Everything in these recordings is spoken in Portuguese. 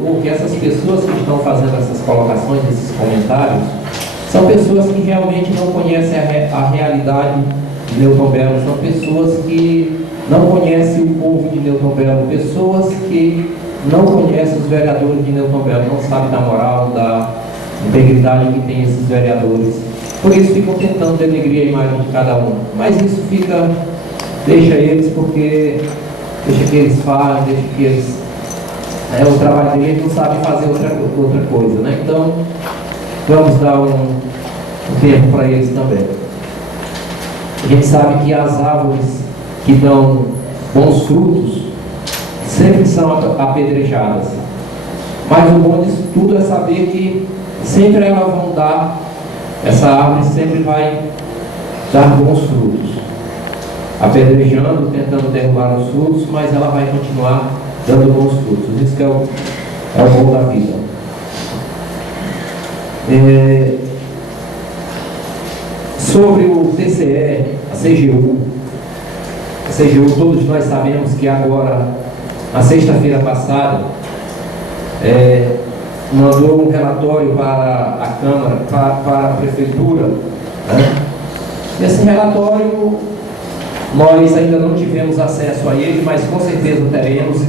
colocou que essas pessoas que estão fazendo essas colocações, esses comentários, são pessoas que realmente não conhecem a realidade de Newton Belo, são pessoas que não conhecem o povo de Newton Belo, pessoas que não conhecem os vereadores de Newton Belo, não sabem da moral, da integridade que tem esses vereadores. Por isso ficam tentando denegrir a imagem de cada um. Mas isso deixa eles, porque deixa que eles falem, deixa que eles... o trabalho deles, eles não sabem fazer outra coisa, né? Então, vamos dar um tempo para eles também. A gente sabe que as árvores que dão bons frutos sempre são apedrejadas. Mas o bom disso tudo é saber que sempre elas vão dar, essa árvore sempre vai dar bons frutos. Apedrejando, tentando derrubar os frutos, mas ela vai continuar dando bons frutos. Isso que é o bom da vida. Sobre o TCE, a CGU, todos nós sabemos que agora, na sexta-feira passada, mandou um relatório para a Câmara, para a Prefeitura, né? Esse relatório, nós ainda não tivemos acesso a ele, mas com certeza teremos.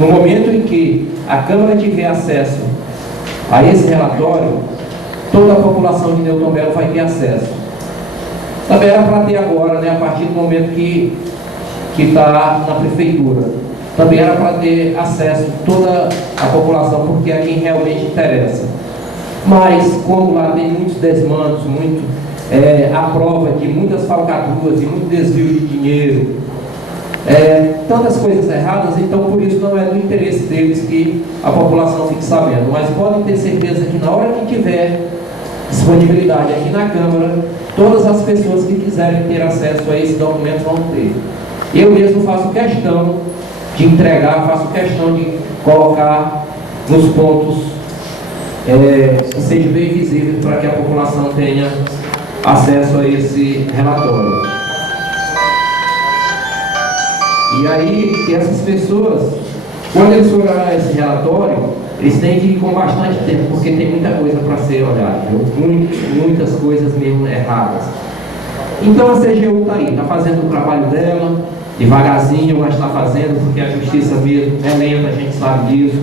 No momento em que a Câmara tiver acesso a esse relatório, toda a população de Newton Belo vai ter acesso. Também era para ter agora, né, a partir do momento que está na Prefeitura. Também era para ter acesso toda a população, porque é quem realmente interessa. Mas, como lá tem muitos desmandos, a prova de muitas falcatruas, de muito desvio de dinheiro, tantas coisas erradas, então por isso não é do interesse deles que a população fique sabendo. Mas podem ter certeza que na hora que tiver disponibilidade aqui na Câmara, todas as pessoas que quiserem ter acesso a esse documento vão ter. Eu mesmo faço questão de entregar, faço questão de colocar nos pontos que seja bem visível para que a população tenha acesso a esse relatório. E aí, que essas pessoas, quando eles forem olhar esse relatório, eles têm que ir com bastante tempo, porque tem muita coisa para ser olhada, muitas coisas mesmo erradas. Então a CGU está aí, está fazendo o trabalho dela, devagarzinho, mas está fazendo, porque a justiça mesmo é lenta, a gente sabe disso.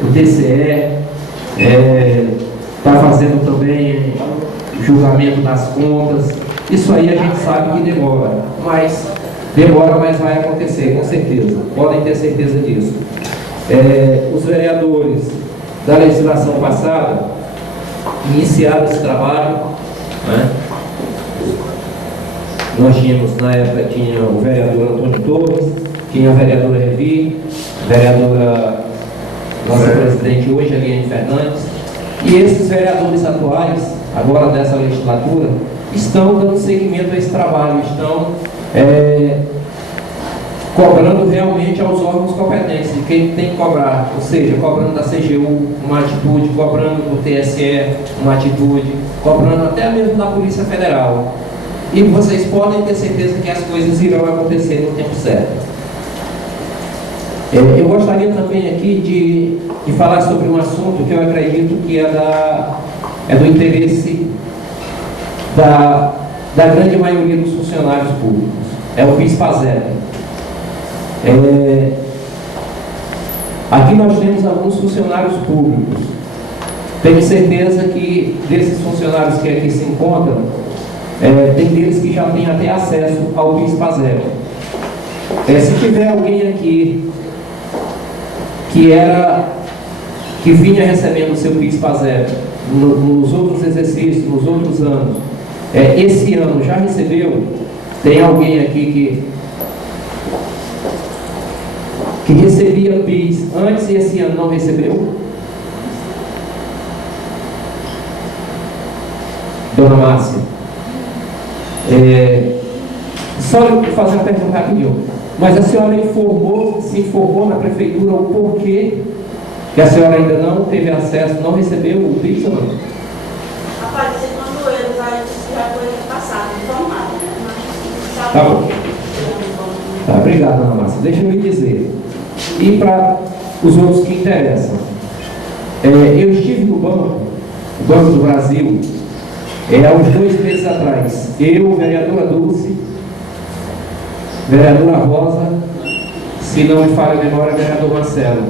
O TCE está fazendo também o julgamento das contas. Isso aí a gente sabe que demora, mas vai acontecer, com certeza. Podem ter certeza disso. Os vereadores da legislação passada iniciaram esse trabalho, né? Nós tínhamos, na época, tinha o vereador Antônio Torres, tinha a vereadora Revi, a vereadora, nossa presidente hoje, Eliane Fernandes, e esses vereadores atuais, agora dessa legislatura, estão dando seguimento a esse trabalho, estão cobrando realmente aos órgãos competentes, de quem tem que cobrar, ou seja, cobrando da CGU uma atitude, cobrando do TSE uma atitude, cobrando até mesmo da Polícia Federal. E vocês podem ter certeza que as coisas irão acontecer no tempo certo. Eu gostaria também aqui de falar sobre um assunto que eu acredito que é do interesse da grande maioria dos funcionários públicos. É o PIS/PASEP. Aqui nós temos alguns funcionários públicos. Tenho certeza que desses funcionários que aqui se encontram, tem deles que já têm até acesso ao PIS/PASEP. Se tiver alguém aqui que vinha recebendo o seu PIS/PASEP nos outros exercícios, nos outros anos, esse ano já recebeu, tem alguém aqui que recebia PIS antes e esse ano não recebeu? Dona Márcia, só fazer uma pergunta rapidinho. Mas a senhora se informou na prefeitura o porquê que a senhora ainda não teve acesso, não recebeu o PIS ou não? Rapaz, quando eles já foi passado, informado, né? Mas, tá bom. Tá, obrigado, Dona Márcia. Deixa eu me dizer. E para os outros que interessam. Eu estive no Banco do Brasil, há uns 2 meses atrás. Eu, vereadora Dulce, vereadora Rosa, se não me falha a memória, vereador Marcelo.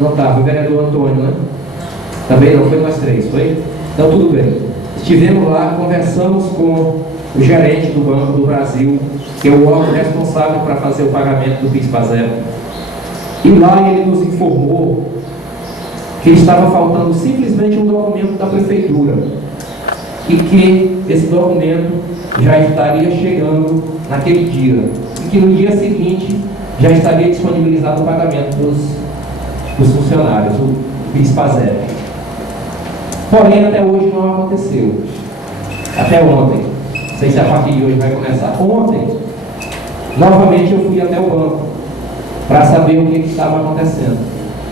Não estava, o vereador Antônio, né? Também não, foi nós 3, foi? Então tudo bem. Estivemos lá, conversamos com o gerente do Banco do Brasil, que é o órgão responsável para fazer o pagamento do PIS/PASEP. E lá ele nos informou que estava faltando simplesmente um documento da prefeitura e que esse documento já estaria chegando naquele dia e que no dia seguinte já estaria disponibilizado o pagamento dos funcionários, o PIS/PASEP. Porém, até hoje não aconteceu. Até ontem. Não sei se a partir de hoje vai começar. Ontem, novamente eu fui até o banco para saber o que estava acontecendo.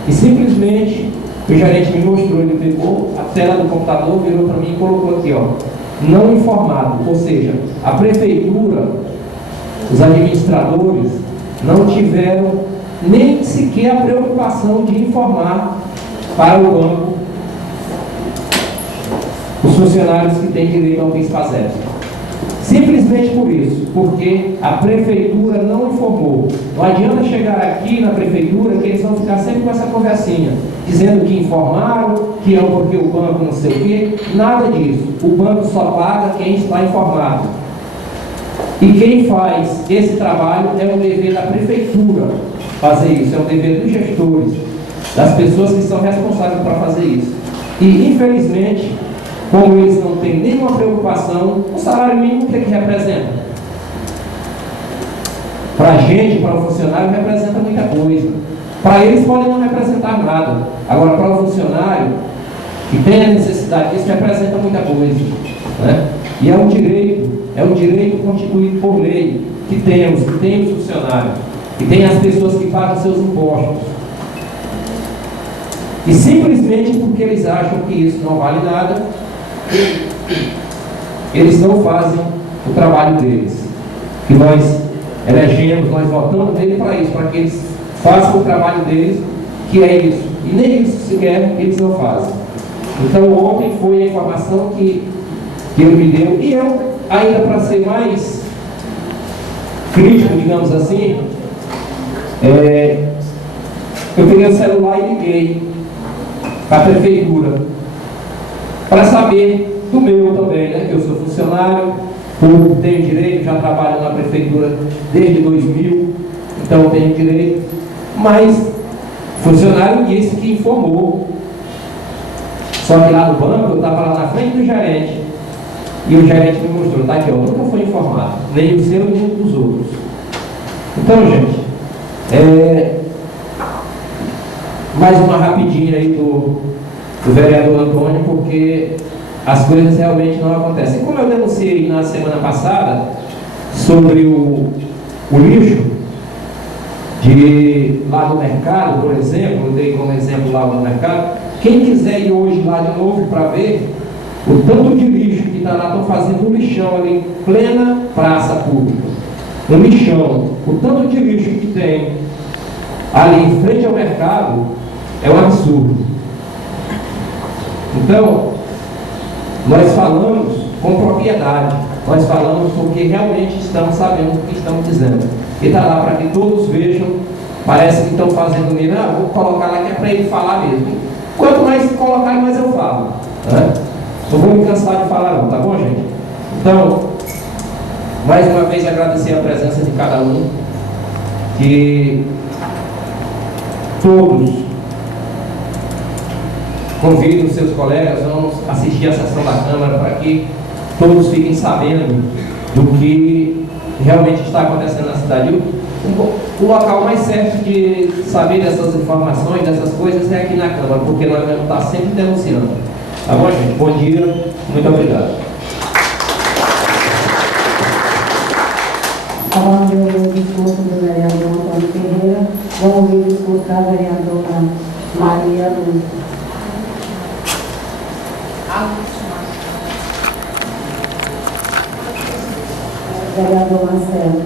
E simplesmente o gerente me mostrou, ele pegou a tela do computador, virou para mim e colocou aqui, ó, não informado. Ou seja, a prefeitura, os administradores, não tiveram nem sequer a preocupação de informar para o banco os funcionários que têm direito ao PIS/PASEP. Simplesmente por isso, porque a prefeitura não informou. Não adianta chegar aqui na prefeitura que eles vão ficar sempre com essa conversinha, dizendo que informaram, que é porque o banco não sei o quê. Nada disso. O banco só paga quem está informado. E quem faz esse trabalho é o dever da prefeitura fazer isso, é o dever dos gestores, das pessoas que são responsáveis para fazer isso. E, infelizmente, como eles não têm nenhuma preocupação, o salário mínimo o que representa? Para a gente, para o funcionário, representa muita coisa. Para eles pode não representar nada. Agora, para o funcionário, que tem a necessidade disso, representa muita coisa. Né? E é um direito constituído por lei, que temos os funcionários, que tem as pessoas que pagam seus impostos. E simplesmente porque eles acham que isso não vale nada, eles não fazem o trabalho deles, que nós elegemos, nós votamos nele para isso, para que eles façam o trabalho deles, que é isso, e nem isso sequer eles não fazem. Então ontem foi a informação que ele me deu, e eu, ainda para ser mais crítico, digamos assim, eu peguei o celular e liguei para a prefeitura para saber do meu também, né? Que eu sou funcionário público, tenho direito, já trabalho na prefeitura desde 2000, então tenho direito, mas o funcionário disse que informou. Só que lá no banco eu estava lá na frente do gerente e o gerente me mostrou, tá aqui, ó, nunca foi informado, nem o seu nem dos outros. Então, gente, mais uma rapidinha aí do vereador Antônio, porque as coisas realmente não acontecem. Como eu denunciei na semana passada sobre o lixo de lá do mercado, por exemplo, eu dei como exemplo lá do mercado, quem quiser ir hoje lá de novo para ver o tanto de lixo que está lá, estão fazendo um lixão ali em plena praça pública, um lixão, o tanto de lixo que tem ali em frente ao mercado é um absurdo. Então, nós falamos com propriedade, nós falamos porque realmente estamos sabendo o que estamos dizendo. E está lá para que todos vejam, parece que estão fazendo mesmo, vou colocar lá que é para ele falar mesmo. Quanto mais colocar, mais eu falo. Né? Não vou me cansar de falar não, tá bom, gente? Então, mais uma vez agradecer a presença de cada um, que todos convido os seus colegas, vamos assistir a sessão da Câmara para que todos fiquem sabendo do que realmente está acontecendo na cidade. O local mais certo de saber dessas informações, dessas coisas, é aqui na Câmara, porque nós vamos estar sempre denunciando. Tá bom, gente? Bom dia, muito obrigado. Falando do discurso do vereador Antônio Ferreira, vamos ouvir o discurso da vereadora Maria Lúcia. Vereador Marcelo.